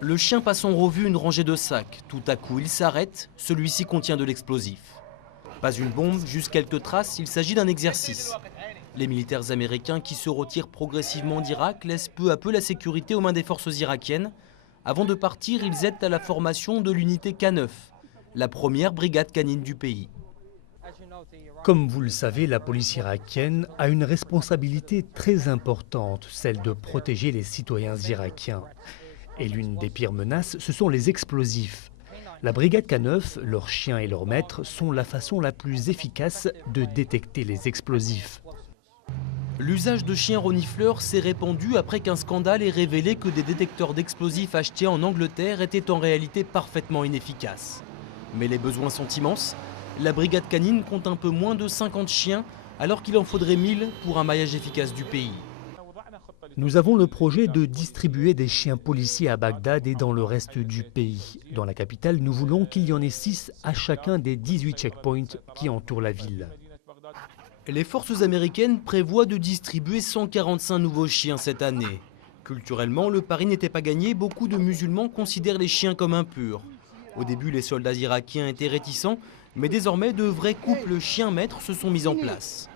Le chien passe en revue une rangée de sacs. Tout à coup, il s'arrête. Celui-ci contient de l'explosif. Pas une bombe, juste quelques traces. Il s'agit d'un exercice. Les militaires américains qui se retirent progressivement d'Irak laissent peu à peu la sécurité aux mains des forces irakiennes. Avant de partir, ils aident à la formation de l'unité K9, la première brigade canine du pays. Comme vous le savez, la police irakienne a une responsabilité très importante, celle de protéger les citoyens irakiens. Et l'une des pires menaces, ce sont les explosifs. La brigade K9, leurs chiens et leurs maîtres, sont la façon la plus efficace de détecter les explosifs. L'usage de chiens renifleurs s'est répandu après qu'un scandale ait révélé que des détecteurs d'explosifs achetés en Angleterre étaient en réalité parfaitement inefficaces. Mais les besoins sont immenses. La brigade canine compte un peu moins de 50 chiens, alors qu'il en faudrait 1000 pour un maillage efficace du pays. Nous avons le projet de distribuer des chiens policiers à Bagdad et dans le reste du pays. Dans la capitale, nous voulons qu'il y en ait 6 à chacun des 18 checkpoints qui entourent la ville. Les forces américaines prévoient de distribuer 145 nouveaux chiens cette année. Culturellement, le pari n'était pas gagné, beaucoup de musulmans considèrent les chiens comme impurs. Au début, les soldats irakiens étaient réticents, mais désormais, de vrais couples chien-maître se sont mis en place.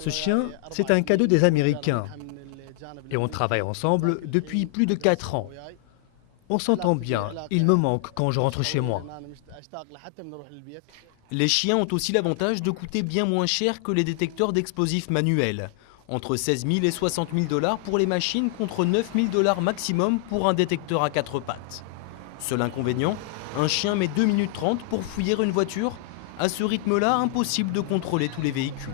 Ce chien, c'est un cadeau des Américains. Et on travaille ensemble depuis plus de 4 ans. On s'entend bien, il me manque quand je rentre chez moi. Les chiens ont aussi l'avantage de coûter bien moins cher que les détecteurs d'explosifs manuels. Entre 16 000 et 60 000 $ pour les machines contre 9 000 $ maximum pour un détecteur à 4 pattes. Seul inconvénient, un chien met 2 minutes 30 pour fouiller une voiture. À ce rythme-là, impossible de contrôler tous les véhicules.